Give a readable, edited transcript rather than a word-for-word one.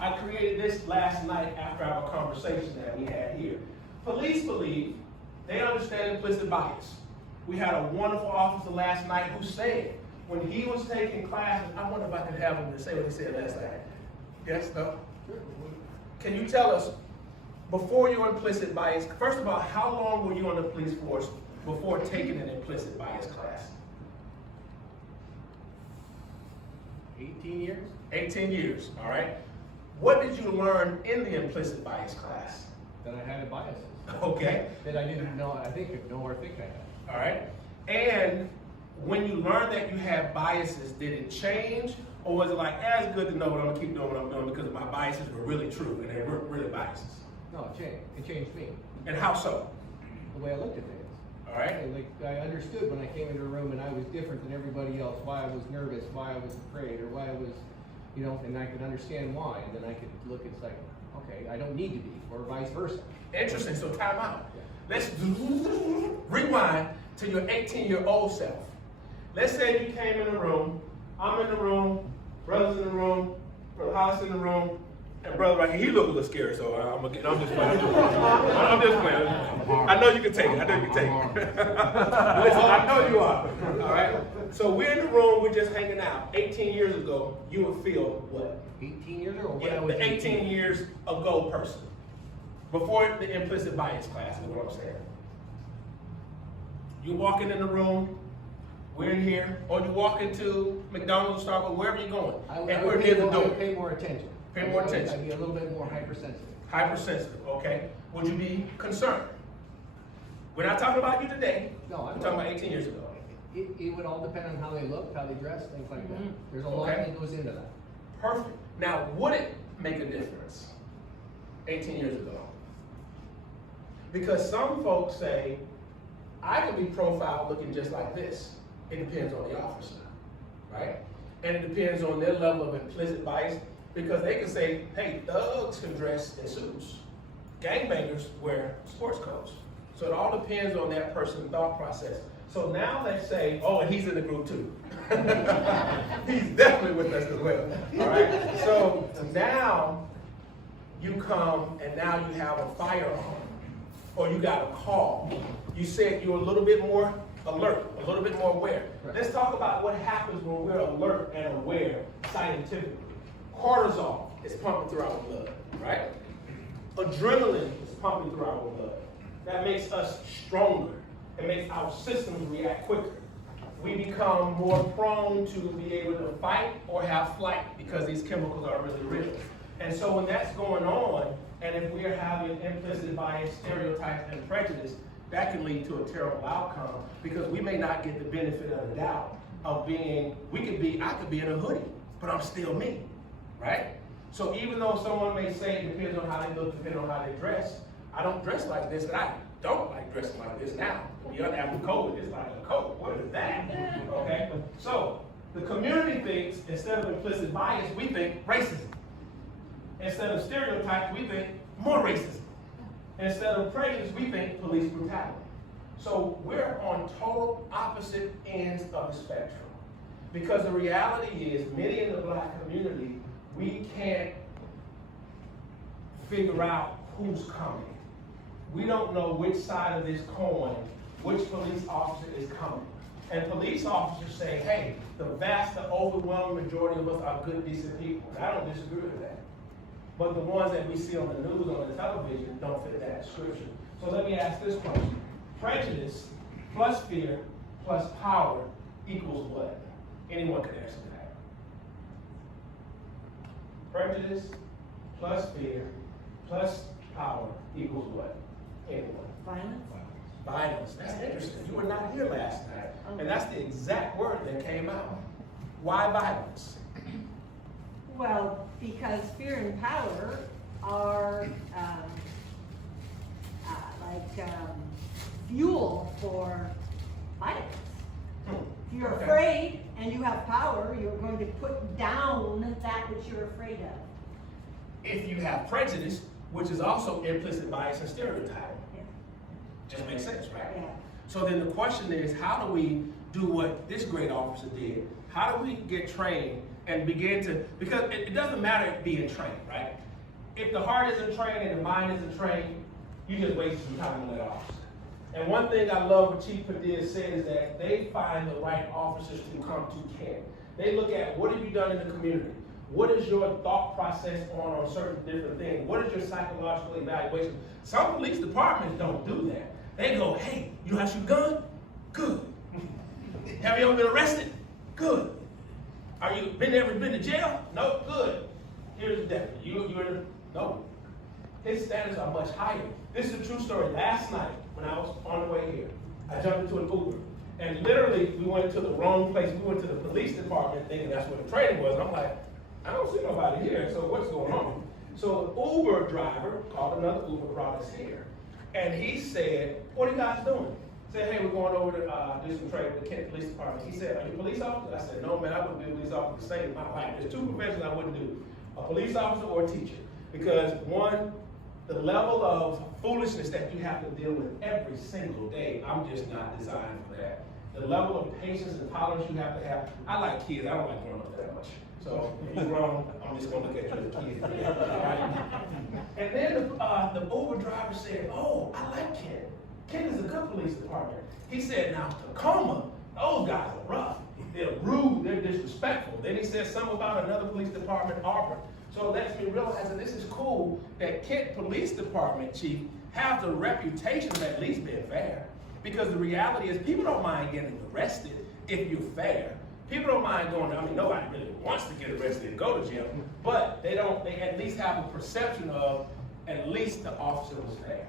I created this last night after our conversation that we had here. Police believe they understand implicit bias. We had a wonderful officer last night who said, when he was taking classes, I wonder if I could have him to say what he said last night. Yes, no? Can you tell us, before your implicit bias, first of all, how long were you on the police force before taking an implicit bias class? 18 years? 18 years, all right. What did you learn in the implicit bias class? That I had biases. Okay. That I didn't know, I think I had. All right. And when you learned that you had biases, did it change? Or was it like, it's good to know what I'm gonna keep doing what I'm doing because my biases were really true and they weren't really biases? No, it changed. It changed me. And how so? The way I looked at things. All right. Like I understood when I came into a room and I was different than everybody else, why I was nervous, why I was afraid, or why I was, and I could understand why. And then I could look and say, okay, I don't need to be, or vice versa. Interesting. So time out. Let's rewind to your 18-year-old self. Let's say you came in the room, I'm in the room, brother's in the room, Brother Hollis in the room, and brother right here, he look a little scary, so I'm just playing. I'm just playing. I know you can take it. Listen, I know you are. All right? So we're in the room, we're just hanging out. 18 years ago, you would feel what? 18 years ago? Yeah, the 18 years ago person. Before the implicit bias class is what I'm saying. You walking in the room, we're in here, or you walk into McDonald's, Starbucks, wherever you're going, and we're near the door. I would pay more attention. Pay more attention. I'd be a little bit more hypersensitive. Hypersensitive, okay. Would you be concerned? We're not talking about you today. No, we're talking about 18 years ago. It would all depend on how they looked, how they dressed, things like that. There's a lot Okay. that goes into that. Perfect. Now, would it make a difference 18 years ago? Because some folks say, I could be profiled looking just like this. It depends on the officer, right? And it depends on their level of implicit bias, because they can say, hey, thugs can dress in suits. Gangbangers wear sports coats. So it all depends on that person's thought process. So now let's say, oh, and he's in the group too. He's definitely with us as well, all right? So now you come and now you have a firearm, or you got a call. You said you're a little bit more alert, a little bit more aware. Right. Let's talk about what happens when we're alert and aware scientifically. Cortisol is pumping through our blood, right? Adrenaline is pumping through our blood. That makes us stronger. It makes our systems react quicker. We become more prone to be able to fight or have flight because these chemicals are really real. And so when that's going on, and if we're having implicit bias, stereotypes, and prejudice, that can lead to a terrible outcome because we may not get the benefit of the doubt of being, I could be in a hoodie, but I'm still me, right? So even though someone may say it depends on how they look, depends on how they dress, I don't dress like this, and I don't like dressing like this now. Beyond after COVID, it's like a coat. What is that? Okay? So the community thinks instead of implicit bias, we think racism. Instead of stereotypes, we think more racism. Instead of prejudice, we think police brutality. So we're on total opposite ends of the spectrum. Because the reality is, many in the black community, we can't figure out who's coming. We don't know which side of this coin, which police officer is coming. And police officers say, hey, the vast, the overwhelming majority of us are good, decent people. And I don't disagree with that. But the ones that we see on the news, on the television, don't fit that description. So let me ask this question. Prejudice plus fear plus power equals what? Anyone can answer that. Prejudice plus fear plus power equals what? Anyone? Violence? Violence. That's interesting. You were not here last night. And that's the exact word that came out. Why violence? Well, because fear and power are fuel for violence. If you're afraid and you have power, you're going to put down that which you're afraid of. If you have prejudice, which is also implicit bias and stereotype, just makes sense, right? Yeah. So then the question is, how do we do what this great officer did? How do we get trained and begin to, because it doesn't matter being trained, right? If the heart isn't trained and the mind isn't trained, you just waste some time on that officer. And one thing I love what Chief Padilla said is that they find the right officers to come to Kent. They look at what have you done in the community? What is your thought process on certain different things? What is your psychological evaluation? Some police departments don't do that. They go, hey, you know how to shoot a gun? Good. Have you ever been arrested? Good. Are you ever been to jail? No, good. Here's the definition. No. His standards are much higher. This is a true story. Last night, when I was on the way here, I jumped into an Uber. And literally, we went to the wrong place. We went to the police department thinking that's where the training was. And I'm like, I don't see nobody here, so what's going on? So an Uber driver called another Uber crowd that's here. And he said, what are you guys doing? Said, hey, we're going over to do some training with the Kent Police Department. He said, are you police officers? I said, no, man, I wouldn't be a police officer to save my life. There's two professions I wouldn't do, a police officer or a teacher. Because one, the level of foolishness that you have to deal with every single day, I'm just not designed for that. The level of patience and tolerance you have to have. I like kids, I don't like growing up that much. So if you're grown, I'm just gonna look at you as a kid. Right? And then the Uber driver said, oh, I like Kent. Kent is a good police department. He said, now Tacoma, those guys are rough. They're rude, they're disrespectful. Then he said something about another police department, Auburn. So it lets me realize that this is cool that Kent Police Department, Chief, have the reputation of at least being fair. Because the reality is people don't mind getting arrested if you're fair. People don't mind going, I mean, nobody really wants to get arrested and go to jail, but they at least have a perception of at least the officer was fair.